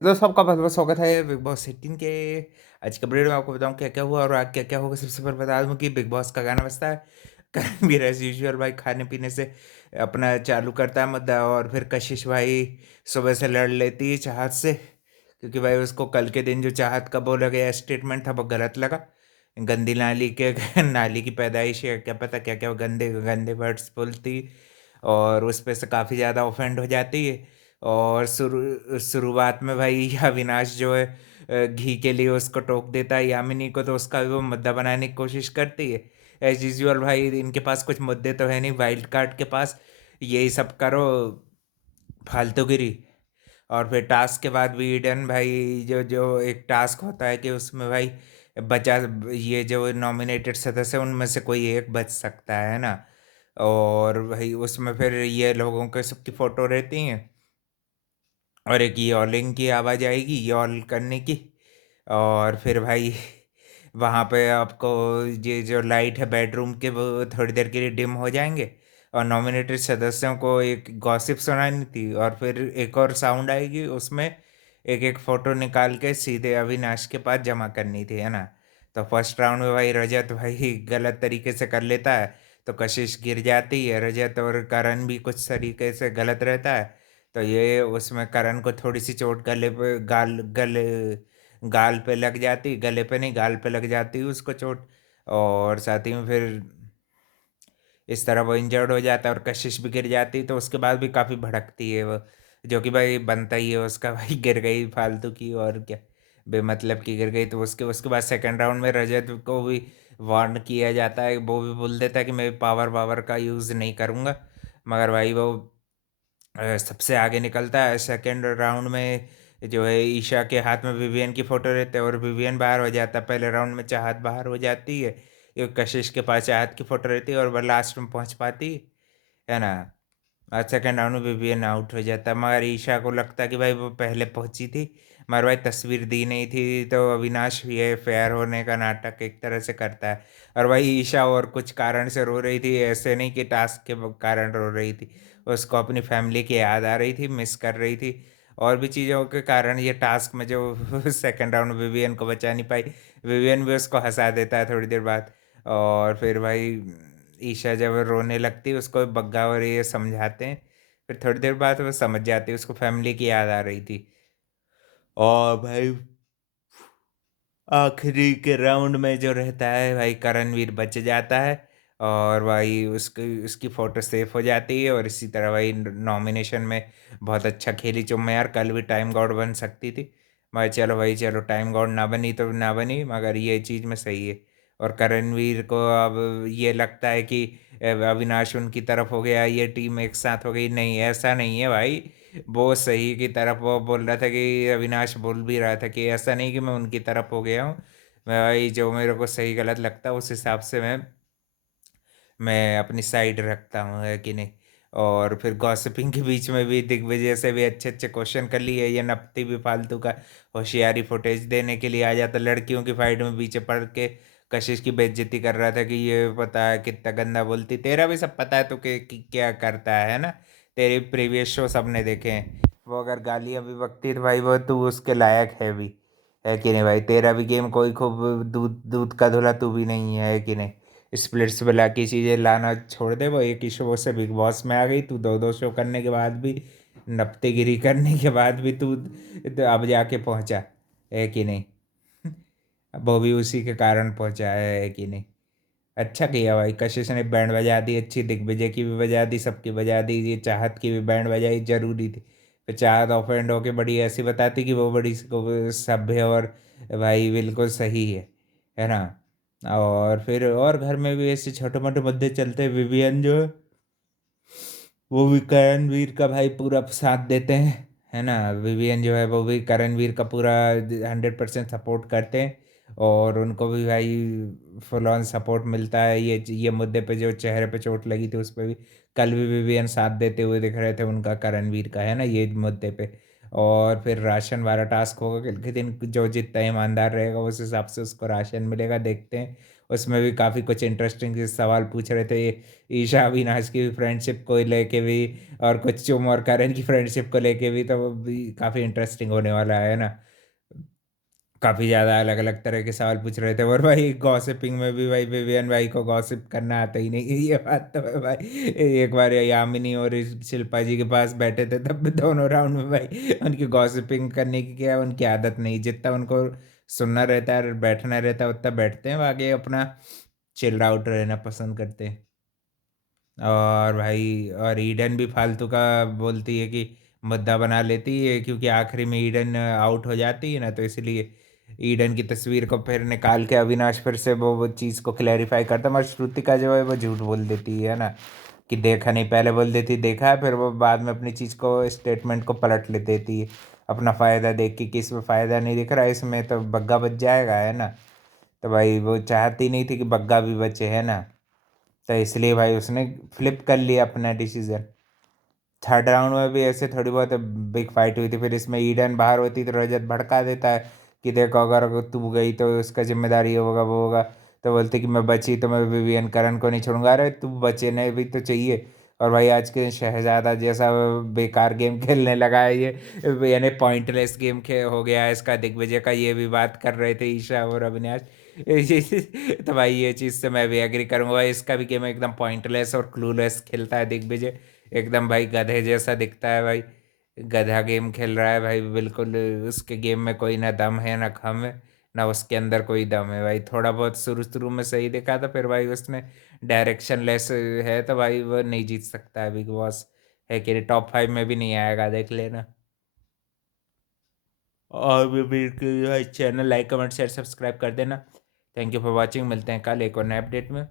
तो सबका बहुत-बहुत स्वागत है बिग बॉस 18 के आज के अपडेट में आपको बताऊँ क्या-क्या हुआ और आगे क्या-क्या होगा। सबसे पहले बता दूँ कि बिग बॉस का गाना बजता है। करणवीर एज़ यूजुअल भाई खाने-पीने से अपना चालू करता है मुद्दा और फिर कशिश भाई सुबह से लड़ लेती है चाहत से, क्योंकि भाई उसको कल के दिन जो चाहत का बोला गया स्टेटमेंट था वो गलत लगा। गंदी नाली के नाली की पैदाइश है, क्या पता क्या-क्या गंदे-गंदे वर्ड्स बोलती और उस पे से काफ़ी ज़्यादा ऑफेंड हो जाती है। और शुरुआत में भाई अविनाश जो है घी के लिए उसको टोक देता है यामिनी को, तो उसका भी वो मुद्दा बनाने की कोशिश करती है। एज़ यूजुअल भाई इनके पास कुछ मुद्दे तो है नहीं वाइल्ड कार्ड के पास, यही सब करो फालतूगिरी। और फिर टास्क के बाद भी ईडन भाई जो जो एक टास्क होता है कि उसमें भाई बचा ये जो नॉमिनेटेड सदस्य उनमें से कोई एक बच सकता है ना। और भाई उसमें फिर ये लोगों के सबकी फ़ोटो रहती हैं और एक यॉलिंग की आवाज़ आएगी यॉल करने की। और फिर भाई वहाँ पे आपको ये जो लाइट है बेडरूम के वो थोड़ी देर के लिए डिम हो जाएंगे और नॉमिनेटेड सदस्यों को एक गॉसिप सुनानी थी और फिर एक और साउंड आएगी उसमें एक एक फ़ोटो निकाल के सीधे अविनाश के पास जमा करनी थी, है ना। तो फर्स्ट राउंड में भाई रजत भाई गलत तरीके से कर लेता है तो कशिश गिर जाती है, रजत और करण भी कुछ तरीके से गलत रहता है। तो ये उसमें करण को थोड़ी सी चोट गले पे गाल पे लग जाती, गले पे नहीं गाल पे लग जाती उसको चोट। और साथ ही में फिर इस तरह वो इंजर्ड हो जाता है और कशिश भी गिर जाती, तो उसके बाद भी काफ़ी भड़कती है वो, जो कि भाई बनता ही है उसका भाई गिर गई फालतू की और क्या, बेमतलब की गिर गई। तो उसके उसके बाद सेकंड राउंड में रजत को भी वार्न किया जाता है, वो भी बोल देता है कि मैं पावर वावर का यूज़ नहीं करूँगा। मगर भाई वो सबसे आगे निकलता है सेकंड राउंड में। जो है ईशा के हाथ में विवियन की फ़ोटो रहती है और विवियन बाहर हो जाता है, पहले राउंड में चाहत बाहर हो जाती है, ये कशिश के पास चाहत की फ़ोटो रहती है और वह लास्ट में पहुंच पाती है ना। और सेकंड राउंड में विवियन आउट हो जाता है, मगर ईशा को लगता है कि भाई वो पहले पहुंची थी मगर भाई तस्वीर दी नहीं थी, तो अविनाश ये फेयर होने का नाटक एक तरह से करता है। और भाई ईशा और कुछ कारण से रो रही थी, ऐसे नहीं कि टास्क के कारण रो रही थी, उसको अपनी फैमिली की याद आ रही थी, मिस कर रही थी और भी चीज़ों के कारण ये टास्क में जो सेकंड राउंड में विवियन को बचा नहीं पाई, विवियन भी उसको हंसा देता है थोड़ी देर बाद। और फिर भाई ईशा जब रोने लगती है उसको बग्गा और ये समझाते हैं, फिर थोड़ी देर बाद वो समझ जाती है उसको फैमिली की याद आ रही थी। और भाई आखिरी के राउंड में जो रहता है भाई करणवीर बच जाता है और भाई उसकी उसकी फ़ोटो सेफ हो जाती है और इसी तरह भाई नॉमिनेशन में बहुत अच्छा खेली चुम्मा यार, कल भी टाइम गॉड बन सकती थी मगर चलो भाई चलो टाइम गॉड ना बनी तो ना बनी, मगर ये चीज़ में सही है। और करणवीर को अब ये लगता है कि अविनाश उनकी तरफ हो गया, ये टीम एक साथ हो गई, नहीं ऐसा नहीं है भाई। वो सही की तरफ वो बोल रहा था कि अविनाश बोल भी रहा था कि ऐसा नहीं कि मैं उनकी तरफ हो गया हूँ, मैं भाई जो मेरे को सही गलत लगता है उस हिसाब से मैं अपनी साइड रखता हूँ, है कि नहीं। और फिर गॉसिपिंग के बीच में भी दिग्विजय से भी अच्छे अच्छे क्वेश्चन कर लिए, ये नपति भी फालतू का होशियारी फुटेज देने के लिए आ जाता, लड़कियों की फाइट में पीछे पड़ के कशिश की बेइज्जती कर रहा था कि ये पता है कितना गंदा बोलती, तेरा भी सब पता है तो कि क्या करता है ना। तेरे प्रीवियस शो सबने देखे हैं, वो अगर गालियाँ भी बकती तो भाई वो तू उसके लायक है भी, है कि नहीं भाई। तेरा भी गेम कोई खूब दूध दूध का धुला तू भी नहीं है कि नहीं। स्प्लिट्स मिला की चीज़ें लाना छोड़ दे, वो एक ही शो से बिग बॉस में आ गई, तू दो दो शो करने के बाद भी नफ्तेगिरी करने के बाद भी तू तो अब जाके पहुंचा, है कि नहीं। अब वो भी उसी के कारण पहुंचा है कि नहीं। अच्छा किया भाई, कशिश ने बैंड बजा दी अच्छी, दिग्विजय की भी बजा दी, सबकी बजा दी, ये चाहत की भी बैंड बजाई जरूरी थी। फिर चाहत ऑफेंड होके बड़ी ऐसी बताती कि वो बड़ी सभ्य और भाई बिल्कुल सही है ना। और फिर और घर में भी ऐसे छोटे मोटे मुद्दे चलते हैं, विवियन जो है वो भी करणवीर का भाई पूरा साथ देते हैं, है ना। विवियन जो है वो भी करणवीर का पूरा 100% सपोर्ट करते हैं और उनको भी भाई फुल ऑन सपोर्ट मिलता है। ये मुद्दे पे जो चेहरे पे चोट लगी थी उस पर भी कल भी विवियन साथ देते हुए दिख रहे थे उनका, करणवीर का, है ना, ये मुद्दे पे। और फिर राशन वाला टास्क होगा कल के दिन, जो जितना ईमानदार रहेगा उस हिसाब से उसको राशन मिलेगा, देखते हैं। उसमें भी काफ़ी कुछ इंटरेस्टिंग सवाल पूछ रहे थे, ईशा अविनाश की फ्रेंडशिप को लेके भी, और कुछ चुम और करण की फ्रेंडशिप को लेके भी, तो वो भी काफ़ी इंटरेस्टिंग होने वाला है ना। काफ़ी ज़्यादा अलग अलग तरह के सवाल पूछ रहे थे। और भाई गॉसिपिंग में भी भाई विवियन भाई को गॉसिप करना आता ही नहीं, ये बात तो है भाई। एक बार यामिनी और इस शिल्पा जी के पास बैठे थे, तब भी दोनों राउंड में भाई उनकी गॉसिपिंग करने की क्या उनकी आदत नहीं, जितना उनको सुनना रहता है और बैठना रहता है उतना बैठते हैं, आगे अपना चिल्ड आउट रहना पसंद करते हैं। और भाई और ईडन भी फालतू का बोलती है कि मुद्दा बना लेती है, क्योंकि आखिरी में ईडन आउट हो जाती है ना, तो इसलिए ईडन की तस्वीर को फिर निकाल के अविनाश फिर से वो चीज़ को क्लैरिफाई करता है, मगर श्रुतिका जो है वो झूठ बोल देती है ना, कि देखा नहीं, पहले बोल देती देखा है, फिर वो बाद में अपनी चीज़ को स्टेटमेंट को पलट ले देती है, अपना फ़ायदा देख के कि इसमें फ़ायदा नहीं दिख रहा है, इसमें तो बग्गा बच जाएगा, है ना। तो भाई वो चाहती नहीं थी कि बग्गा भी बचे, है ना। तो इसलिए भाई उसने फ्लिप कर लिया अपना डिसीजन। थर्ड राउंड में भी ऐसे थोड़ी बहुत बिग फाइट हुई थी, फिर इसमें ईडन बाहर होती तो रजत भड़का देता है कि देखो अगर तू गई तो उसका जिम्मेदारी ये होगा वो होगा। तो बोलती कि मैं बची तो मैं विवियन करण को नहीं छोड़ूंगा, अरे तू बचे नहीं भी तो चाहिए। और भाई आज के शहजादा जैसा बेकार गेम खेलने लगा है ये, यानी पॉइंटलेस गेम खे हो गया है इसका दिग्विजय का, ये भी बात कर रहे थे ईशा और अविनाश। तो भाई ये चीज़ से मैं भी एग्री करूंगा भाई, इसका भी गेम एकदम पॉइंटलेस और क्लूलेस खेलता है दिग्विजय, एकदम भाई गधे जैसा दिखता है भाई, गधा गेम खेल रहा है भाई बिल्कुल। उसके गेम में कोई ना दम है ना खम है, ना उसके अंदर कोई दम है भाई। थोड़ा बहुत शुरू शुरू में सही दिखा था, फिर भाई उसने डायरेक्शन लेस है, तो भाई वो नहीं जीत सकता है बिग बॉस, है कि टॉप 5 में भी नहीं आएगा, देख लेना। और भी बिल्कुल भाई channel like comment share subscribe कर देना। थैंक यू फॉर वॉचिंग, मिलते हैं कल एक और नए अपडेट में।